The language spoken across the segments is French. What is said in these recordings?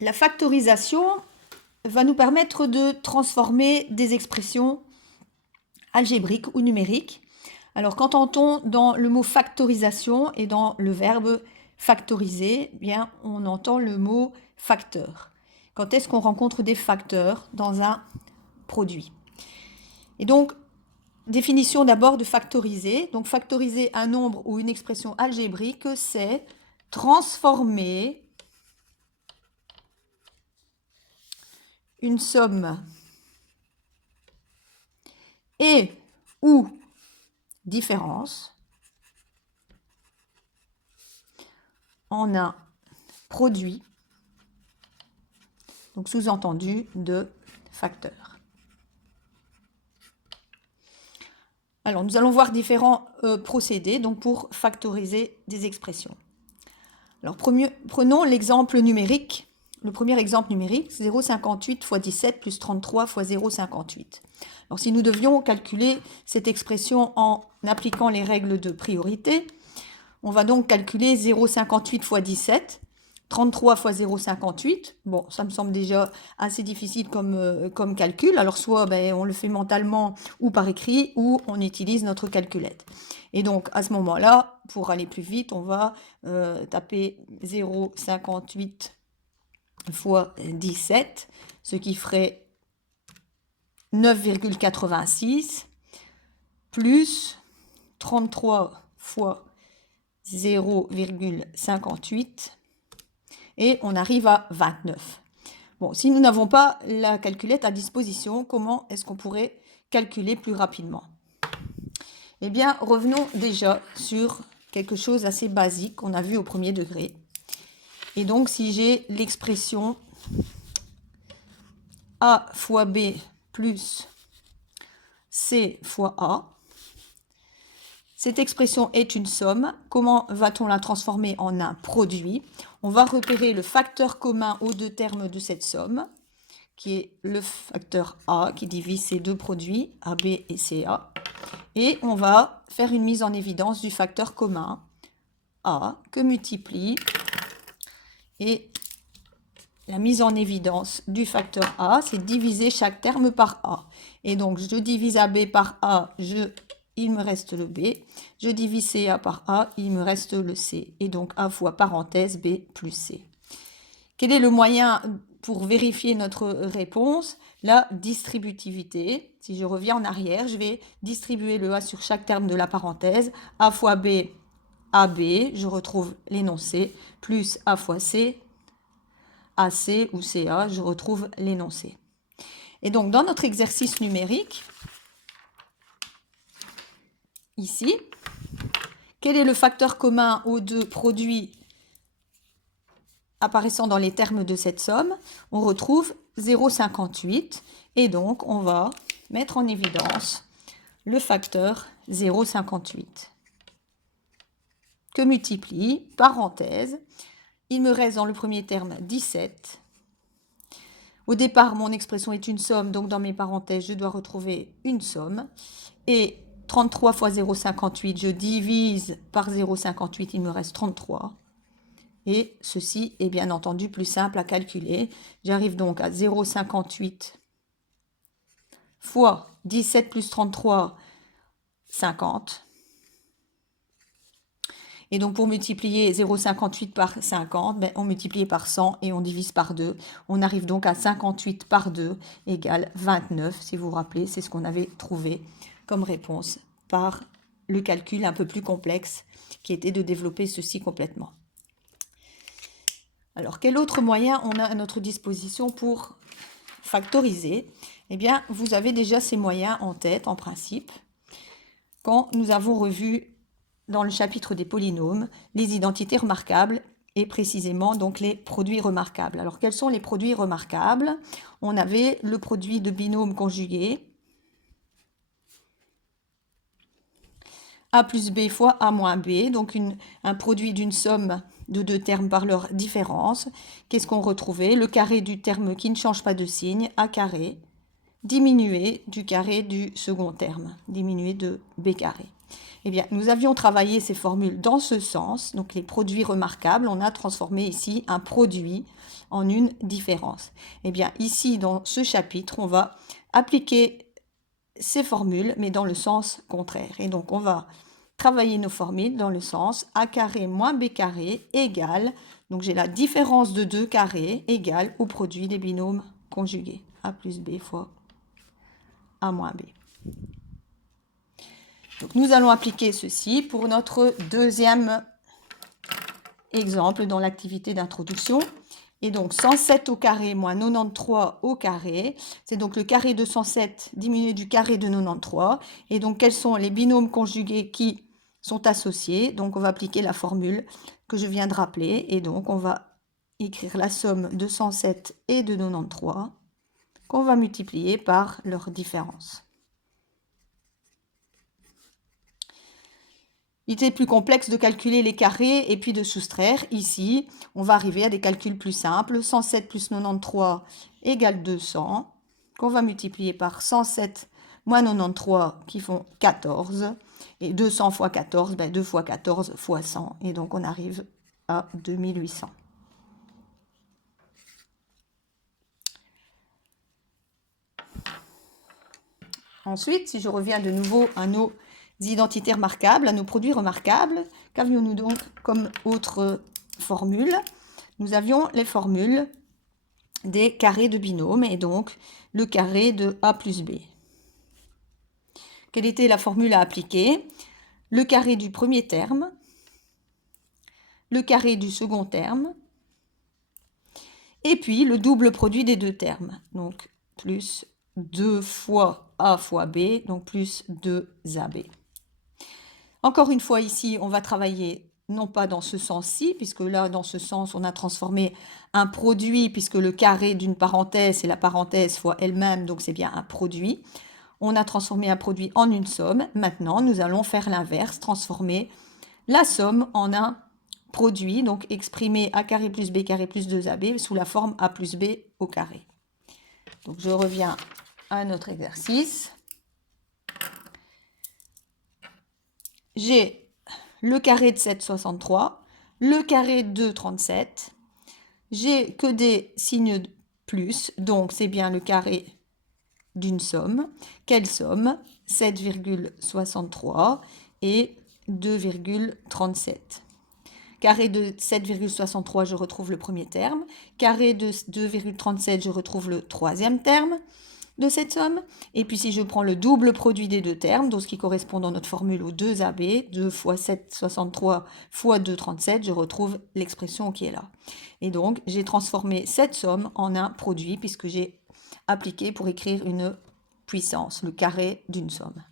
La factorisation va nous permettre de transformer des expressions algébriques ou numériques. Alors, qu'entend-on dans le mot factorisation et dans le verbe factoriser? Bien, on entend le mot facteur. Quand est-ce qu'on rencontre des facteurs dans un produit? Et donc, définition d'abord de factoriser. Donc, factoriser un nombre ou une expression algébrique, c'est transformer une somme et ou différence en un produit, donc sous-entendu de facteurs. Alors, nous allons voir différents procédés donc pour factoriser des expressions. Alors, prenons l'exemple numérique. Le premier exemple numérique, 0,58 fois 17 plus 33 fois 0,58. Alors, si nous devions calculer cette expression en appliquant les règles de priorité, on va donc calculer 0,58 fois 17, 33 fois 0,58. Bon, ça me semble déjà assez difficile comme calcul. Alors, soit on le fait mentalement ou par écrit, ou on utilise notre calculette. Et donc, à ce moment-là, pour aller plus vite, on va taper 0,58 fois 17, ce qui ferait 9,86 plus 33 fois 0,58 et on arrive à 29. Bon, si nous n'avons pas la calculette à disposition, comment est-ce qu'on pourrait calculer plus rapidement? Eh bien, revenons déjà sur quelque chose d'assez basique qu'on a vu au premier degré. Et donc, si j'ai l'expression A fois B plus C fois A, cette expression est une somme. Comment va-t-on la transformer en un produit? On va repérer le facteur commun aux deux termes de cette somme, qui est le facteur A, qui divise ces deux produits, AB et CA. Et on va faire une mise en évidence du facteur commun A, que multiplie. Et la mise en évidence du facteur A, c'est diviser chaque terme par A. Et donc, je divise AB par A, il me reste le B. Je divise CA par A, il me reste le C. Et donc, A fois parenthèse B plus C. Quel est le moyen pour vérifier notre réponse? La distributivité. Si je reviens en arrière, je vais distribuer le A sur chaque terme de la parenthèse. A fois B, AB, je retrouve l'énoncé, plus A fois C, AC ou CA, je retrouve l'énoncé. Et donc, dans notre exercice numérique, ici, quel est le facteur commun aux deux produits apparaissant dans les termes de cette somme? On retrouve 0,58 et donc on va mettre en évidence le facteur 0,58 que multiplie, parenthèse, il me reste dans le premier terme 17. Au départ, mon expression est une somme, donc dans mes parenthèses, je dois retrouver une somme. Et 33 fois 0,58, je divise par 0,58, il me reste 33. Et ceci est bien entendu plus simple à calculer. J'arrive donc à 0,58 fois 17 plus 33, 50. Et donc, pour multiplier 0,58 par 50, on multiplie par 100 et on divise par 2. On arrive donc à 58 par 2 égale 29. Si vous vous rappelez, c'est ce qu'on avait trouvé comme réponse par le calcul un peu plus complexe qui était de développer ceci complètement. Alors, quel autre moyen on a à notre disposition pour factoriser? Eh bien, vous avez déjà ces moyens en tête, en principe, quand nous avons revu dans le chapitre des polynômes, les identités remarquables et précisément donc les produits remarquables. Alors, quels sont les produits remarquables? On avait le produit de binôme conjugué, A plus B fois A moins B, donc un produit d'une somme de deux termes par leur différence. Qu'est-ce qu'on retrouvait? Le carré du terme qui ne change pas de signe, A carré, diminué du carré du second terme, diminué de B carré. Eh bien, nous avions travaillé ces formules dans ce sens. Donc, les produits remarquables, on a transformé ici un produit en une différence. Eh bien, ici, dans ce chapitre, on va appliquer ces formules, mais dans le sens contraire. Et donc, on va travailler nos formules dans le sens a carré moins b carré égale, donc j'ai la différence de 2 carrés égale au produit des binômes conjugués. A plus b fois a moins b. Donc, nous allons appliquer ceci pour notre deuxième exemple dans l'activité d'introduction. Et donc 107 au carré moins 93 au carré, c'est donc le carré de 107 diminué du carré de 93. Et donc quels sont les binômes conjugués qui sont associés? Donc on va appliquer la formule que je viens de rappeler. Et donc on va écrire la somme de 107 et de 93 qu'on va multiplier par leur différence. Il était plus complexe de calculer les carrés et puis de soustraire. Ici, on va arriver à des calculs plus simples. 107 plus 93 égale 200, qu'on va multiplier par 107 moins 93 qui font 14. Et 200 fois 14, 2 fois 14 fois 100. Et donc, on arrive à 2800. Ensuite, si je reviens de nouveau à nos identités remarquables, à nos produits remarquables, qu'avions-nous donc comme autre formule? Nous avions les formules des carrés de binôme et donc le carré de a plus b. Quelle était la formule à appliquer? Le carré du premier terme, le carré du second terme, et puis le double produit des deux termes, donc plus 2 fois a fois b, donc plus 2ab. Encore une fois, ici, on va travailler non pas dans ce sens-ci, puisque là, dans ce sens, on a transformé un produit, puisque le carré d'une parenthèse, c'est la parenthèse fois elle-même, donc c'est bien un produit. On a transformé un produit en une somme. Maintenant, nous allons faire l'inverse, transformer la somme en un produit, donc exprimer a carré plus b carré plus 2ab sous la forme a plus b au carré. Donc, je reviens à notre exercice. J'ai le carré de 7,63, le carré de 37. J'ai que des signes de plus, donc c'est bien le carré d'une somme. Quelle somme? 7,63 et 2,37. Carré de 7,63, je retrouve le premier terme. Carré de 2,37, je retrouve le troisième terme de cette somme. Et puis si je prends le double produit des deux termes, donc ce qui correspond dans notre formule aux 2AB, 2 fois 7,63 fois 2,37, je retrouve l'expression qui est là. Et donc j'ai transformé cette somme en un produit puisque j'ai appliqué pour écrire une puissance, le carré d'une somme.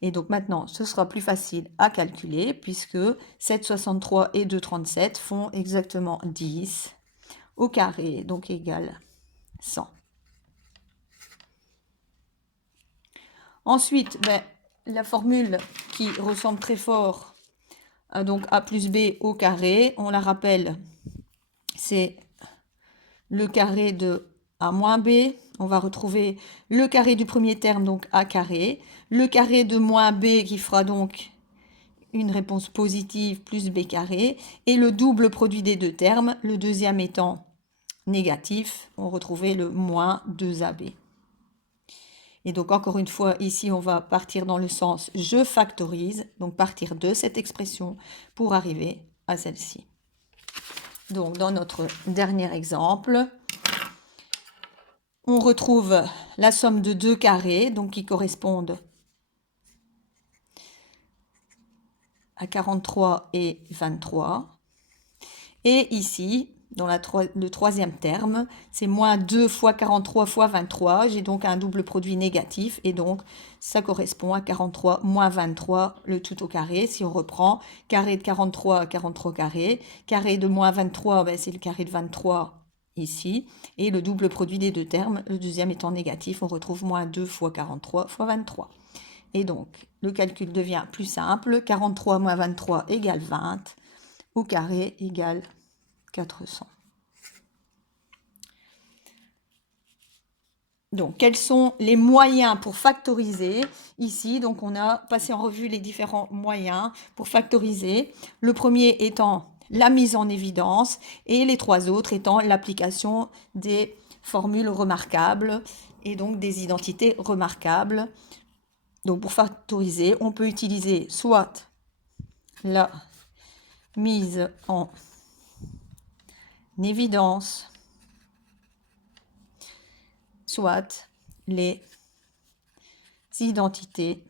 Et donc maintenant, ce sera plus facile à calculer puisque 7,63 et 2,37 font exactement 10 au carré, donc égale 100. Ensuite, la formule qui ressemble très fort à donc a plus b au carré, on la rappelle, c'est le carré de a moins b. On va retrouver le carré du premier terme, donc a carré, le carré de moins b qui fera donc une réponse positive plus b carré, et le double produit des deux termes, le deuxième étant négatif, on retrouvait le moins 2ab. Et donc, encore une fois, ici, on va partir dans le sens je factorise, donc partir de cette expression pour arriver à celle-ci. Donc, dans notre dernier exemple, on retrouve la somme de deux carrés, donc qui correspondent à 43 et 23. Et ici, dans le troisième terme, c'est moins 2 fois 43 fois 23. J'ai donc un double produit négatif et donc ça correspond à 43 moins 23, le tout au carré. Si on reprend, carré de 43, 43 carré. Carré de moins 23, c'est le carré de 23 ici. Et le double produit des deux termes, le deuxième étant négatif, on retrouve moins 2 fois 43 fois 23. Et donc, le calcul devient plus simple. 43 moins 23 égale 20. Au carré égale 400. Donc, quels sont les moyens pour factoriser ici? Donc, on a passé en revue les différents moyens pour factoriser. Le premier étant la mise en évidence et les trois autres étant l'application des formules remarquables et donc des identités remarquables. Donc, pour factoriser, on peut utiliser soit la mise en évidence, soit les identités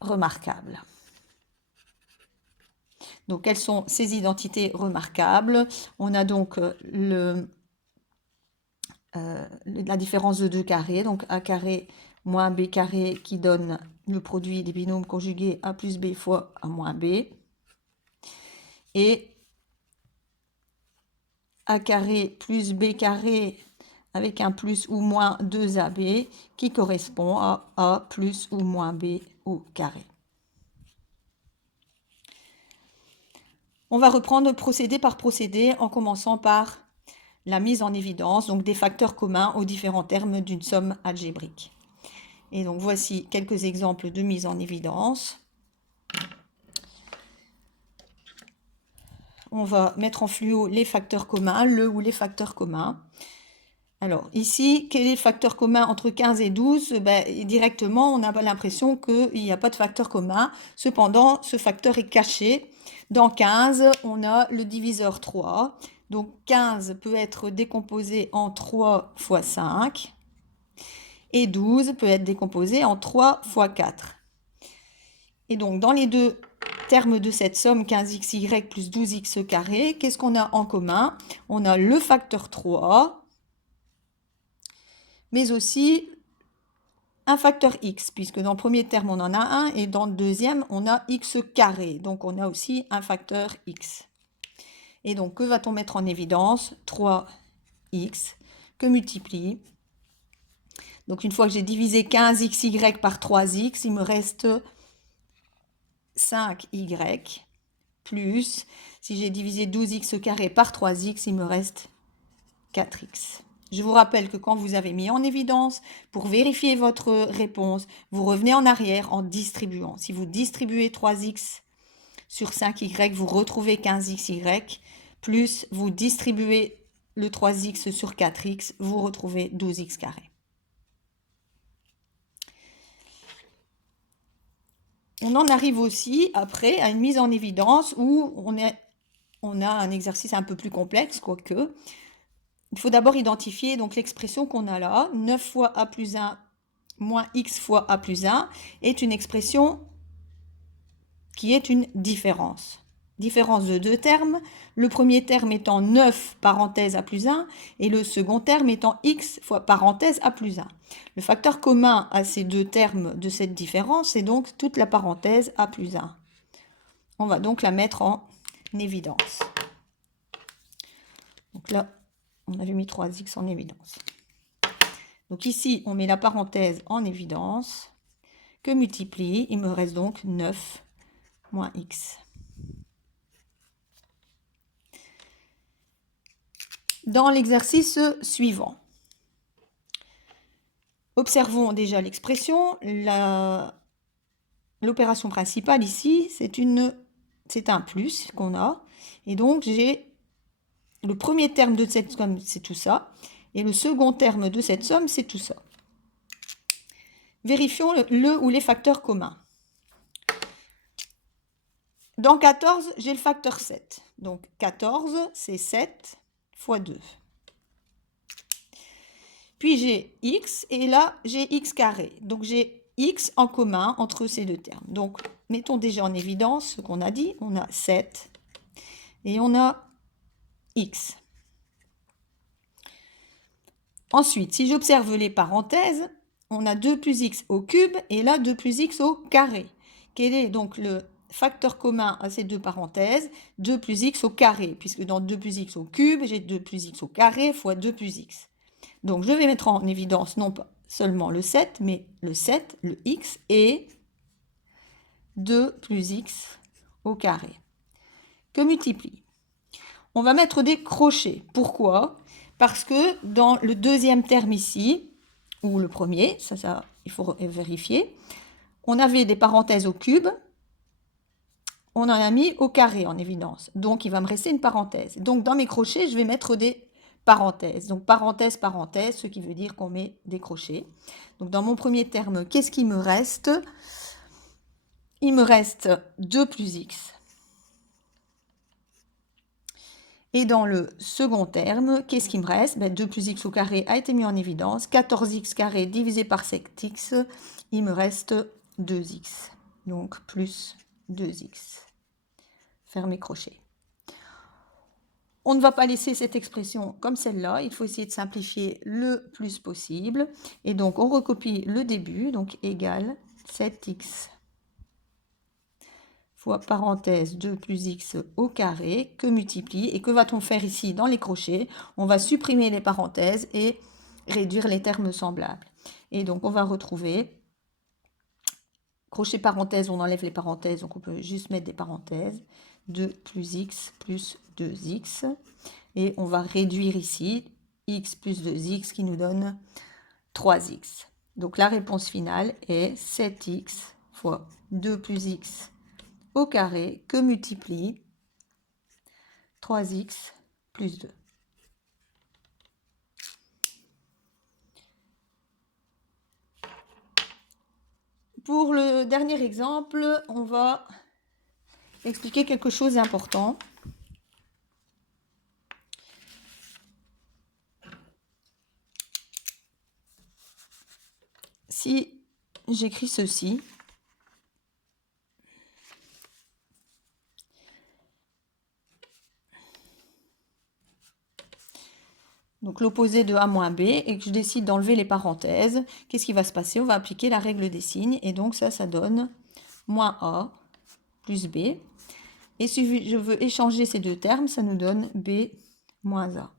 remarquables. Donc, quelles sont ces identités remarquables? On a donc la différence de deux carrés, donc a carré moins b carré qui donne le produit des binômes conjugués a plus b fois a moins b. Et a carré plus b carré avec un plus ou moins 2ab qui correspond à a plus ou moins b au carré. On va reprendre procédé par procédé en commençant par la mise en évidence, donc des facteurs communs aux différents termes d'une somme algébrique. Et donc voici quelques exemples de mise en évidence. On va mettre en fluo les facteurs communs, le ou les facteurs communs. Alors ici, quel est le facteur commun entre 15 et 12? Directement, on a l'impression qu'il n'y a pas de facteur commun. Cependant, ce facteur est caché. Dans 15, on a le diviseur 3. Donc 15 peut être décomposé en 3 fois 5. Et 12 peut être décomposé en 3 fois 4. Et donc dans les deux termes de cette somme 15xy plus 12x carré, qu'est-ce qu'on a en commun? On a le facteur 3, mais aussi un facteur x, puisque dans le premier terme, on en a un, et dans le deuxième, on a x carré. Donc, on a aussi un facteur x. Et donc, que va-t-on mettre en évidence? 3x que multiplie. Donc, une fois que j'ai divisé 15xy par 3x, il me reste 5y plus, si j'ai divisé 12x carré par 3x, il me reste 4x. Je vous rappelle que quand vous avez mis en évidence, pour vérifier votre réponse, vous revenez en arrière en distribuant. Si vous distribuez 3x sur 5y, vous retrouvez 15xy, plus vous distribuez le 3x sur 4x, vous retrouvez 12x carré. On en arrive aussi après à une mise en évidence où on a un exercice un peu plus complexe, quoique. Il faut d'abord identifier donc l'expression qu'on a là, 9 fois a plus 1 moins x fois a plus 1, est une expression qui est une différence. Différence de deux termes, le premier terme étant 9 parenthèse a plus 1 et le second terme étant x fois parenthèse a plus 1. Le facteur commun à ces deux termes de cette différence, c'est donc toute la parenthèse a plus 1. On va donc la mettre en évidence. Donc là, on avait mis 3x en évidence. Donc ici, on met la parenthèse en évidence, que multiplie, il me reste donc 9 moins x. Dans l'exercice suivant, observons déjà l'expression. L'opération principale ici, c'est un plus qu'on a. Et donc, j'ai le premier terme de cette somme, c'est tout ça. Et le second terme de cette somme, c'est tout ça. Vérifions le ou les facteurs communs. Dans 14, j'ai le facteur 7. Donc 14, c'est 7 fois 2. Puis j'ai x, et là, j'ai x carré. Donc j'ai x en commun entre ces deux termes. Donc, mettons déjà en évidence ce qu'on a dit. On a 7 et on a x. Ensuite, si j'observe les parenthèses, on a 2 plus x au cube et là 2 plus x au carré. Quel est donc le facteur commun à ces deux parenthèses? 2 plus x au carré, puisque dans 2 plus x au cube, j'ai 2 plus x au carré fois 2 plus x. Donc je vais mettre en évidence non pas seulement le 7, mais le 7, le x et 2 plus x au carré, que multiplie. On va mettre des crochets. Pourquoi? Parce que dans le deuxième terme ici, ou le premier, ça il faut vérifier, on avait des parenthèses au cube, on en a mis au carré en évidence. Donc, il va me rester une parenthèse. Donc, dans mes crochets, je vais mettre des parenthèses. Donc, parenthèse, parenthèse, ce qui veut dire qu'on met des crochets. Donc, dans mon premier terme, qu'est-ce qui me reste? Il me reste 2 plus x. Et dans le second terme, qu'est-ce qui me reste? 2 plus x au carré a été mis en évidence. 14x carré divisé par 7x, il me reste 2x. Donc, plus 2x. Fermez crochet. On ne va pas laisser cette expression comme celle-là, il faut essayer de simplifier le plus possible. Et donc, on recopie le début, donc égal 7x fois parenthèse 2 plus x au carré, que multiplie. Et que va-t-on faire ici dans les crochets? On va supprimer les parenthèses et réduire les termes semblables. Et donc, on va retrouver crochet parenthèse, on enlève les parenthèses, donc on peut juste mettre des parenthèses. 2 plus x plus 2x. Et on va réduire ici x plus 2x qui nous donne 3x. Donc la réponse finale est 7x fois 2 plus x au carré que multiplie 3x plus 2. Pour le dernier exemple, on va expliquer quelque chose d'important. Si j'écris ceci, donc l'opposé de A moins B, et que je décide d'enlever les parenthèses, qu'est-ce qui va se passer? On va appliquer la règle des signes, et donc ça donne moins A plus B. Et si je veux échanger ces deux termes, ça nous donne B moins A.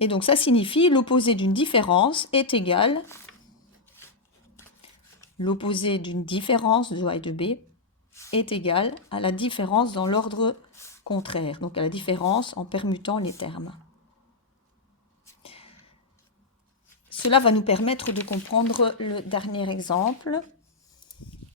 Et donc ça signifie l'opposé d'une différence est égal, l'opposé d'une différence de A et de B est égal à la différence dans l'ordre contraire, donc à la différence en permutant les termes. Cela va nous permettre de comprendre le dernier exemple.